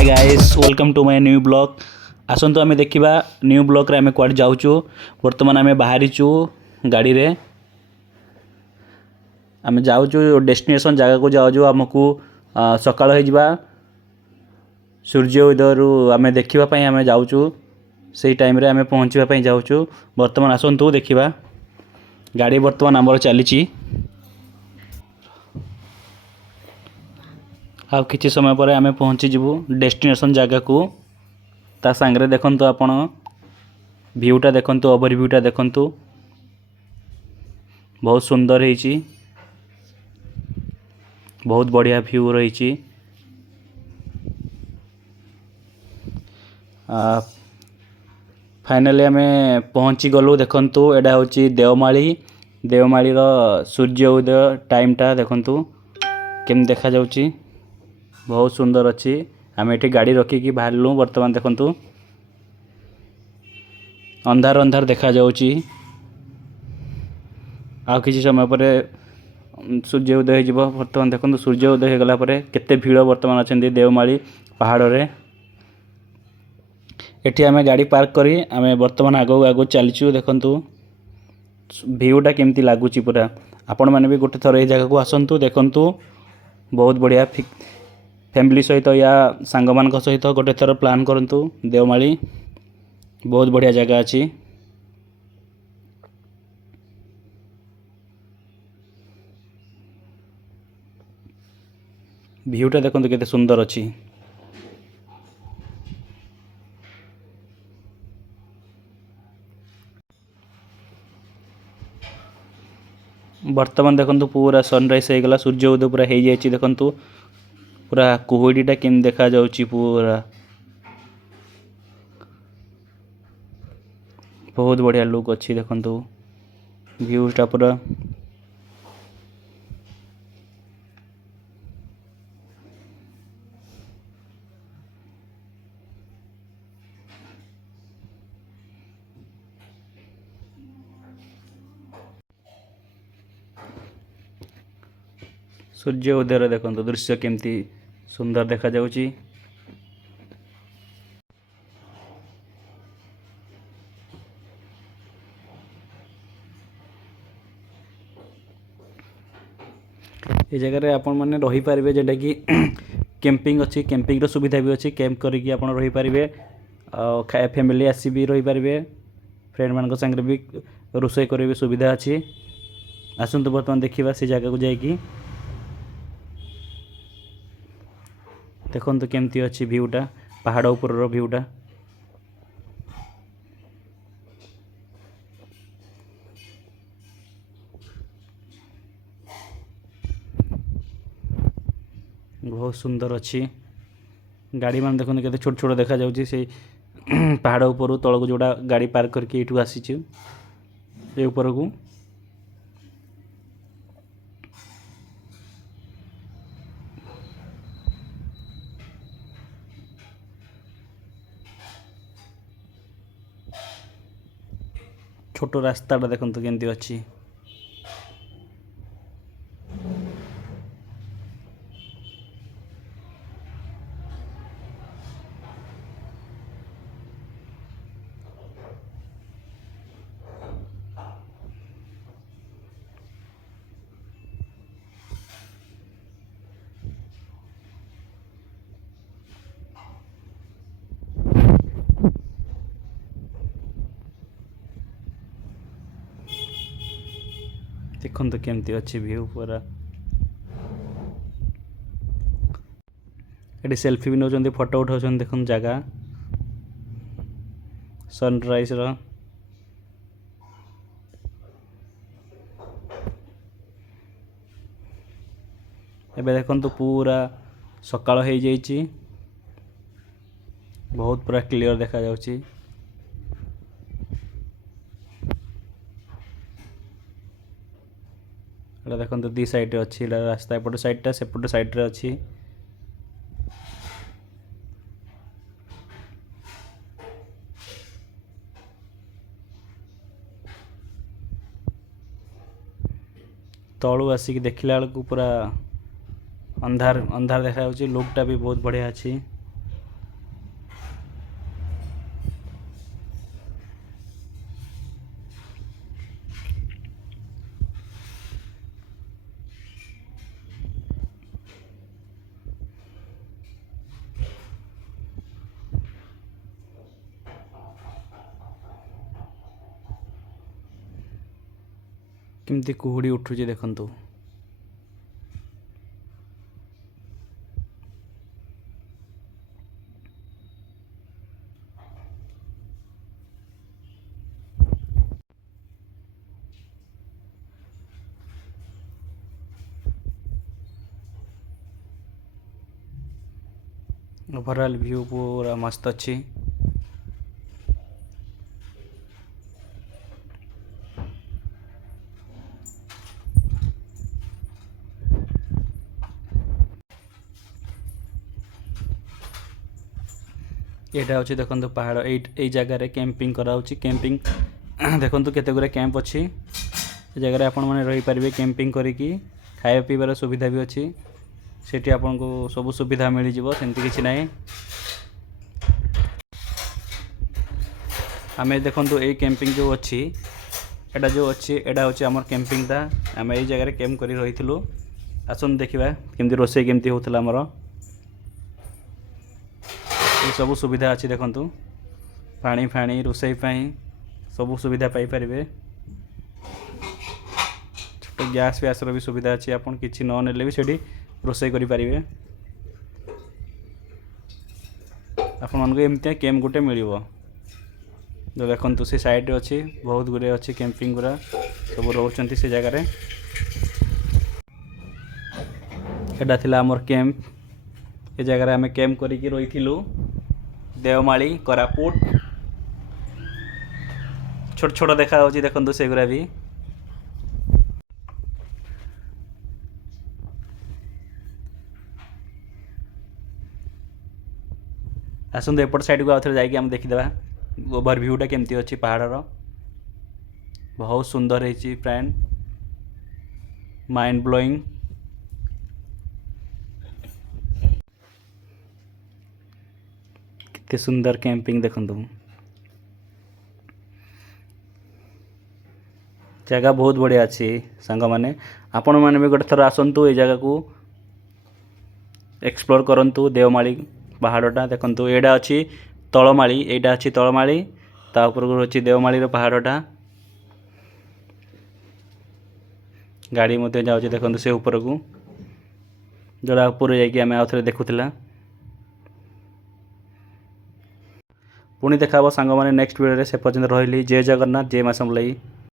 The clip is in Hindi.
Hi guys welcome to my new blog. आसतु आम देखा न्यू ब्लॉग रे आम कुआडे जाऊँ। बर्तमान आम बाहरीचु गाड़ी रे आम जाऊँ डेस्टिनेशन जगह को जाऊँ। आमको सकाळ हो सूर्य उदय रु आम देखापी आम जाऊँ। से टाइम रे आम पहुँचापी जाऊँ। बर्तमान आसतु देखा गाड़ी बर्तमान आमर चली आ किछि समय पर आम पहुँचीजु डेस्टिनेशन जगह को। ता सांगरे देखंतु आपण व्यूटा देखंतु ओवरव्यूटा देखंतु बहुत सुंदर होईची। बहुत बढ़िया व्यू रही। फाइनली आम पहुँची गलु। देखंतु एडा होची देवमाली। देवमाली रो सूर्य उदय टाइमटा देखंतु केम देखा जाउची। बहुत सुंदर अच्छी। आम ये गाड़ी रखिकी बाहरलु। बर्तमान देखंतु अंधार अंधार देखा जाउची। आ किसी समय पर सूर्य उदय हो। बर्तमान देखंतु सूर्य उदय हो गला परे केते भीड़ बर्तमान अछंती देवमाली पहाड़ रे। एठी आमे गाड़ी पार्क करी आमे बर्तमान आगो आगो चलीचु। देखंतु व्यूटा केमती लागुची पूरा। आपण माने भी गोटे थर ए जगह को आसंतु देखंतु। बहुत बढ़िया फैमिली सहित या सांग मान सहित गोटे थर प्लान करंतु देवमाली। बहुत बढ़िया जगह अच्छी। व्यूटा देखंतु केते सुंदर अच्छी। बर्तमान देखंतु पूरा सनराइज हो गला। सूर्य उदय पूरा हो जाइए। देखंतु पूरा कुहुडीटा केम देखा जाउची। पूरा बहुत बढ़िया लुक अच्छी। देखंतु व्यूटा पूरा सूर्य उदय देखंतु दृश्य केमती सुंदर देखा जाउची। ये जगह आपण मैंने रही पारे जेटा कि कैंपिंग अच्छी। कैंपिंग सुविधा भी अच्छी। कैंप करके आपण रही पारे। खाया फैमिली आसी भी रही पारे। फ्रेंड मान संगे भी रोषे कर सुविधा अच्छी। आसतु बर्तमान देखा से जगह को जाकि देखंतु केमती अच्छी व्यूटा पहाड़ ऊपर व्यूटा। बहुत सुंदर अच्छी। गाड़ी मान देखो केते छोट छोट देखा जाउची। से पहाड़ ऊपर तल को जोड़ा गाड़ी पार्क करके एठू आसीछु ए ऊपर को। छोट रास्ताटा देखंतु केमती अच्छी। देखंतु केमती अच्छी व्यू पूरा। एटी सेल्फी भी नौचंदी फोटो उठाउछन। देखन जगह सनराइज रो एबे देखंतु पूरा सकाळ हो जाइए। बहुत पूरा क्लियर देखा जाउची। देखो दी साइड अच्छी रास्ता एपट साइडटा सेपट साइड्रे अच्छी। तलू आसिक देखला बेलू पूरा अंधार अंधार देखा लुकटा भी बहुत बढ़िया अच्छी। କେମିତି କୁହୁଡ଼ି ଉଠୁଛି ଦେଖନ୍ତୁ। ओवरऑल व्यू पूरा मस्त अच्छी। एटा हूँ देखो पहाड़ यही जगार कैंपिंग कराऊँच कैंपिंग देखो केते गुरे कैंप अच्छी जगह आपण मैंने रही पारे कैंपिंग करिकी खाया पीबार सुविधा भी अच्छी सेठी आपन को सब सुविधा मिल जिवो सेमती किछि नाही। आमे देखंतु ए कैंपिंग जो अच्छी एटा जो अच्छी एटा होची हमर कैंपिंग ता आमे एई जगह कैंप करी रहिथिलु। आसन देखिबा केमती रोसे केमती होतला हमर ये सब सुविधा अच्छी देखंतु पानी फाणी रोसई पाई सब सुविधा पाई परिबे। छोट गैस व्यास भी सुविधा अच्छी आपन किछि न नेले भी सेठी रोसई करि परिबे। आपन मन को एमती कैंप गुटे मिलिबो जो देखंतु से साइड अच्छी बहुत गुरे अच्छी कैंपिंग गुरा सब रोचंती से जगह रे। एटा थिला हमर कैंप ए जगह रे हमें कैंप करिकी रहिथिलु देवमाली कोरापुट। छोट छोट देखा होची देखंतु सेगुरा भी आसंतु एपट साइड को आउथरे जाइकी हम देखिदेबा ओवरव्यूटा केमती अच्छी पहाड़र बहुत सुंदर है फ्रेंड माइंड ब्लोइंग। कितने सुंदर कैंपिंग देखंतु जगह बहुत बढ़िया अच्छी सांग माने आपण माने भी गोटे थर आसंतु ए जगह को एक्सप्लोर करंतु देवमाली पहाड़टा देखंतु एडा अच्छी तळमाली एटा अच्छी तळमाली ता ऊपर को अच्छी देवमाली रो पहाड़टा गाड़ी मते जाउची देखंतु से ऊपर को जरा ऊपर जाइकी आमे आउथरे देखुथिला। पुणी देखाबो सांग माने नेक्स्ट वीडियो रे से पर्यंत रहिली जय जगन्नाथ जय मां समलाई।